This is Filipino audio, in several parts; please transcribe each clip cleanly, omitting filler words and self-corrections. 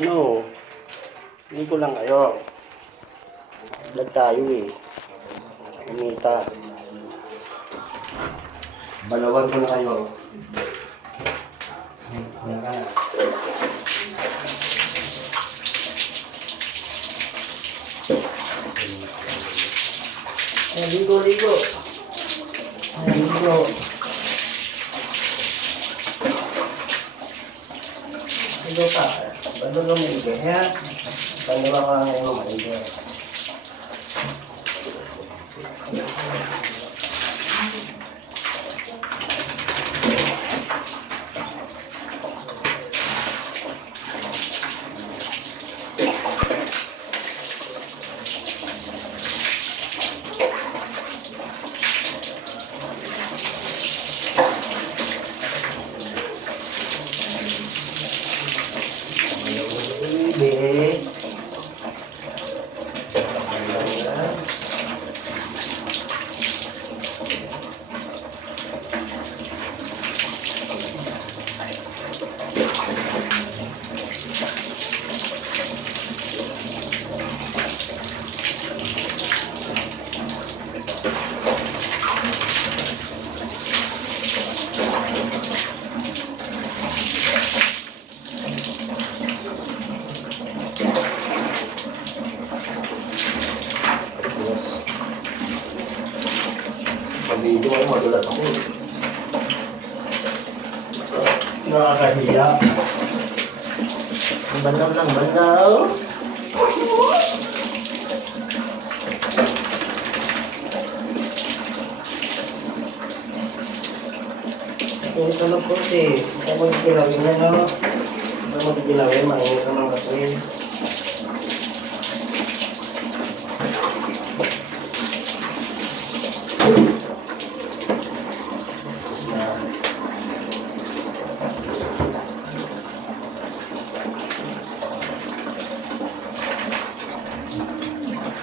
Ano, hindi ko lang kayo. Vlog tayo eh. Kumita. Balawan ko na kayo. Ayan ka na. Ay, ligo. Ay, ligo. Ligo ka. Bago ka maigo, ha? Panawa ka ngayon maigo. Baby. Pag-video ay madulas ako. Nakakahiya. Ang bandaw lang, bandaw. Ang tulog ko si. Ito mo gilawin na, no? Ito mo gilawin, mainit naman kasi.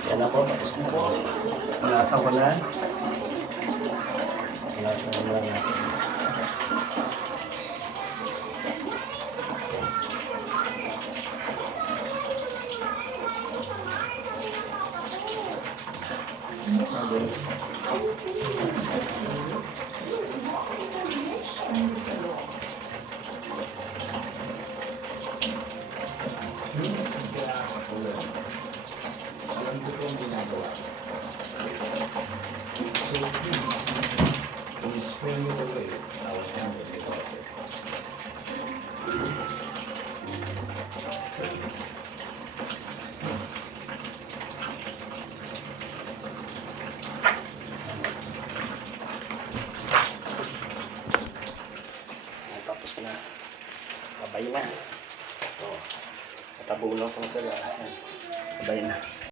Yan ako, tapos na po. Palasan ko na. Palasan ko na natin. Tapos na. Kabay na. Ito. Natabunan ko na sila. Kabay na.